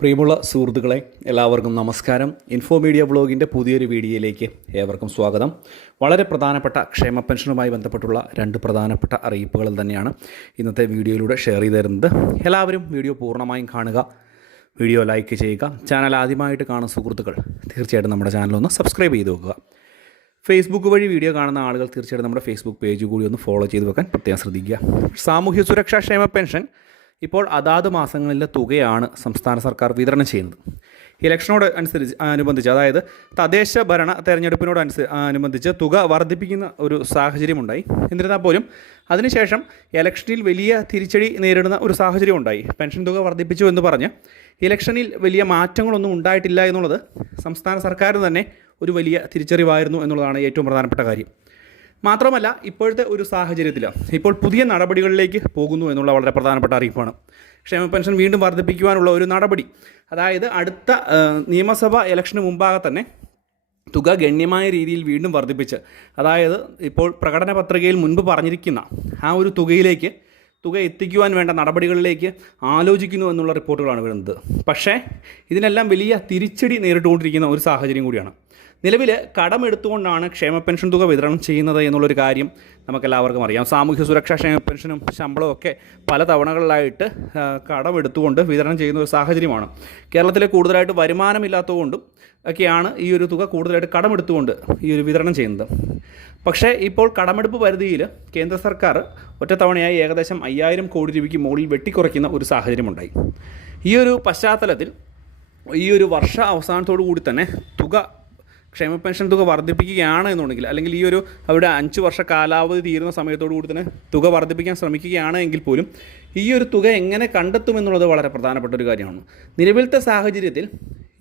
പ്രിയമുള്ള സുഹൃത്തുക്കളെ, എല്ലാവർക്കും നമസ്കാരം. ഇൻഫോ മീഡിയ വ്ളോഗിൻ്റെ പുതിയൊരു വീഡിയോയിലേക്ക് ഏവർക്കും സ്വാഗതം. വളരെ പ്രധാനപ്പെട്ട ക്ഷേമ പെൻഷനുമായി ബന്ധപ്പെട്ടുള്ള രണ്ട് പ്രധാനപ്പെട്ട അറിയിപ്പുകൾ തന്നെയാണ് ഇന്നത്തെ വീഡിയോയിലൂടെ ഷെയർ ചെയ്ത് തരുന്നത്. എല്ലാവരും വീഡിയോ പൂർണ്ണമായും കാണുക, വീഡിയോ ലൈക്ക് ചെയ്യുക. ചാനൽ ആദ്യമായിട്ട് കാണുന്ന സുഹൃത്തുക്കൾ തീർച്ചയായിട്ടും നമ്മുടെ ചാനലൊന്ന് സബ്സ്ക്രൈബ് ചെയ്ത് വെക്കുക. ഫേസ്ബുക്ക് വഴി വീഡിയോ കാണുന്ന ആളുകൾ തീർച്ചയായിട്ടും നമ്മുടെ ഫേസ്ബുക്ക് പേജ് കൂടി ഒന്ന് ഫോളോ ചെയ്ത് വെക്കാൻ പ്രത്യേകം ശ്രദ്ധിക്കുക. സാമൂഹ്യ സുരക്ഷാ ക്ഷേമ പെൻഷൻ ഇപ്പോൾ അതാത് മാസങ്ങളിലെ തുകയാണ് സംസ്ഥാന സർക്കാർ വിതരണം ചെയ്യുന്നത്. ഇലക്ഷനോട് അനുബന്ധിച്ച്, അതായത് തദ്ദേശ ഭരണ തെരഞ്ഞെടുപ്പിനോട് അനുബന്ധിച്ച് തുക വർദ്ധിപ്പിക്കുന്ന ഒരു സാഹചര്യമുണ്ടായി. എന്നിരുന്നാൽ പോലും അതിനുശേഷം ഇലക്ഷനിൽ വലിയ തിരിച്ചടി നേരിടുന്ന ഒരു സാഹചര്യം ഉണ്ടായി. പെൻഷൻ തുക വർദ്ധിപ്പിച്ചു എന്ന് പറഞ്ഞ് ഇലക്ഷനിൽ വലിയ മാറ്റങ്ങളൊന്നും ഉണ്ടായിട്ടില്ല എന്നുള്ളത് സംസ്ഥാന സർക്കാരിന് തന്നെ ഒരു വലിയ തിരിച്ചറിവായിരുന്നു എന്നുള്ളതാണ് ഏറ്റവും പ്രധാനപ്പെട്ട കാര്യം. മാത്രമല്ല, ഇപ്പോഴത്തെ ഒരു സാഹചര്യത്തിൽ ഇപ്പോൾ പുതിയ നടപടികളിലേക്ക് പോകുന്നു എന്നുള്ള വളരെ പ്രധാനപ്പെട്ട അറിയിപ്പാണ്. ക്ഷേമ പെൻഷൻ വീണ്ടും വർദ്ധിപ്പിക്കുവാനുള്ള ഒരു നടപടി, അതായത് അടുത്ത നിയമസഭാ ഇലക്ഷന് മുമ്പാകെ തന്നെ തുക ഗണ്യമായ രീതിയിൽ വീണ്ടും വർദ്ധിപ്പിച്ച്, അതായത് ഇപ്പോൾ പ്രകടന പത്രികയിൽ മുൻപ് പറഞ്ഞിരിക്കുന്ന ആ ഒരു തുക എത്തിക്കുവാൻ വേണ്ട നടപടികളിലേക്ക് ആലോചിക്കുന്നു എന്നുള്ള റിപ്പോർട്ടുകളാണ് വരുന്നത്. പക്ഷേ ഇതിനെല്ലാം വലിയ തിരിച്ചടി നേരിട്ടുകൊണ്ടിരിക്കുന്ന ഒരു സാഹചര്യം കൂടിയാണ്. നിലവിൽ കടമെടുത്തുകൊണ്ടാണ് ക്ഷേമ പെൻഷൻ തുക വിതരണം ചെയ്യുന്നത് എന്നുള്ളൊരു കാര്യം നമുക്കെല്ലാവർക്കും അറിയാം. സാമൂഹ്യ സുരക്ഷാ ക്ഷേമ പെൻഷനും ശമ്പളവും ഒക്കെ പല തവണകളിലായിട്ട് കടമെടുത്തുകൊണ്ട് വിതരണം ചെയ്യുന്ന ഒരു സാഹചര്യമാണ്. കേരളത്തിൽ കൂടുതലായിട്ട് വരുമാനമില്ലാത്തതുകൊണ്ടും ഒക്കെയാണ് ഈ ഒരു തുക കൂടുതലായിട്ട് കടമെടുത്തുകൊണ്ട് ഈ ഒരു വിതരണം ചെയ്യുന്നത്. പക്ഷേ ഇപ്പോൾ കടമെടുപ്പ് പരിധിയിൽ കേന്ദ്ര സർക്കാർ ഒറ്റത്തവണയായി ഏകദേശം 5000 കോടി രൂപയ്ക്ക് മുകളിൽ വെട്ടിക്കുറയ്ക്കുന്ന ഒരു സാഹചര്യമുണ്ടായി. ഈ ഒരു പശ്ചാത്തലത്തിൽ ഈ ഒരു വർഷ അവസാനത്തോടു കൂടി തന്നെ ക്ഷേമ പെൻഷൻ തുക വർദ്ധിപ്പിക്കുകയാണ് എന്നുണ്ടെങ്കിൽ, അല്ലെങ്കിൽ ഈ ഒരു അവിടെ 5 വർഷ കാലാവധി തീരുന്ന സമയത്തോടു കൂടി തന്നെ തുക വർദ്ധിപ്പിക്കാൻ ശ്രമിക്കുകയാണ് എങ്കിൽ പോലും ഈ ഒരു തുക എങ്ങനെ കണ്ടെത്തുമെന്നുള്ളത് വളരെ പ്രധാനപ്പെട്ട ഒരു കാര്യമാണ്. നിലവിലത്തെ സാഹചര്യത്തിൽ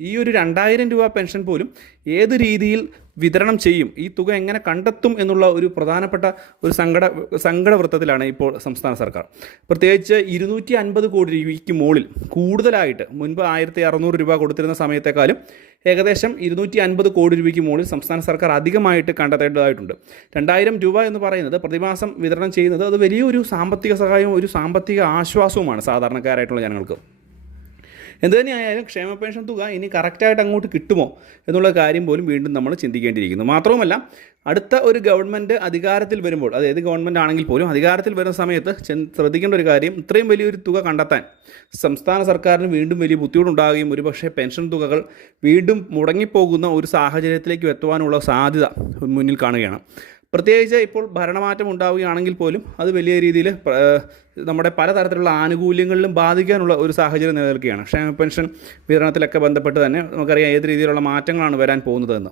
ഈ ഒരു 2000 രൂപ പെൻഷൻ പോലും ഏത് രീതിയിൽ വിതരണം ചെയ്യും, ഈ തുക എങ്ങനെ കണ്ടെത്തും എന്നുള്ള ഒരു പ്രധാനപ്പെട്ട ഒരു സങ്കടവൃത്തത്തിലാണ് ഇപ്പോൾ സംസ്ഥാന സർക്കാർ. പ്രത്യേകിച്ച് 250 കോടി രൂപയ്ക്ക് മുകളിൽ കൂടുതലായിട്ട്, മുൻപ് 1600 രൂപ കൊടുത്തിരുന്ന സമയത്തെക്കാളും ഏകദേശം 250 കോടി രൂപയ്ക്ക് മുകളിൽ സംസ്ഥാന സർക്കാർ അധികമായിട്ട് കണ്ടെത്തേണ്ടതായിട്ടുണ്ട്. 2000 രൂപ എന്ന് പറയുന്നത് പ്രതിമാസം വിതരണം ചെയ്യുന്നത് അത് വലിയൊരു സാമ്പത്തിക സഹായവും ഒരു സാമ്പത്തിക ആശ്വാസവുമാണ് സാധാരണക്കാരായിട്ടുള്ള ജനങ്ങൾക്ക്. എന്തുതന്നെയായാലും ക്ഷേമ പെൻഷൻ തുക ഇനി കറക്റ്റായിട്ട് അങ്ങോട്ട് കിട്ടുമോ എന്നുള്ള കാര്യം പോലും വീണ്ടും നമ്മൾ ചിന്തിക്കേണ്ടിയിരിക്കുന്നു. മാത്രവുമല്ല, അടുത്ത ഒരു ഗവൺമെൻറ് അധികാരത്തിൽ വരുമ്പോൾ, അത് ഏത് ഗവൺമെൻറ് ആണെങ്കിൽ പോലും അധികാരത്തിൽ വരുന്ന സമയത്ത് ശ്രദ്ധിക്കേണ്ട ഒരു കാര്യം, ഇത്രയും വലിയൊരു തുക കണ്ടെത്താൻ സംസ്ഥാന സർക്കാരിന് വീണ്ടും വലിയ ബുദ്ധിമുട്ടുണ്ടാകുകയും ഒരുപക്ഷെ പെൻഷൻ തുകകൾ വീണ്ടും മുടങ്ങിപ്പോകുന്ന ഒരു സാഹചര്യത്തിലേക്ക് എത്തുവാനുള്ള സാധ്യത മുന്നിൽ കാണുകയാണ്. പ്രത്യേകിച്ച് ഇപ്പോൾ ഭരണമാറ്റം ഉണ്ടാവുകയാണെങ്കിൽ പോലും അത് വലിയ രീതിയിൽ നമ്മുടെ പലതരത്തിലുള്ള ആനുകൂല്യങ്ങളിലും ബാധിക്കാനുള്ള ഒരു സാഹചര്യം നിലനിൽക്കുകയാണ്. ക്ഷേമ പെൻഷൻ വിതരണത്തിലൊക്കെ ബന്ധപ്പെട്ട് തന്നെ നമുക്കറിയാം ഏത് രീതിയിലുള്ള മാറ്റങ്ങളാണ് വരാൻ പോകുന്നതെന്ന്.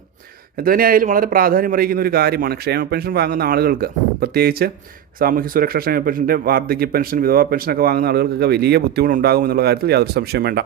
എന്തുതന്നെയായാലും വളരെ പ്രാധാന്യം അറിയിക്കുന്ന ഒരു കാര്യമാണ് ക്ഷേമ പെൻഷൻ വാങ്ങുന്ന ആളുകൾക്ക്, പ്രത്യേകിച്ച് സാമൂഹ്യ സുരക്ഷാ ക്ഷേമ പെൻഷൻ്റെ വാർദ്ധക്യ പെൻഷൻ, വിധവാ പെൻഷനൊക്കെ വാങ്ങുന്ന ആളുകൾക്കൊക്കെ വലിയ ബുദ്ധിമുട്ടുണ്ടാകുമെന്നുള്ള കാര്യത്തിൽ യാതൊരു സംശയം വേണ്ട.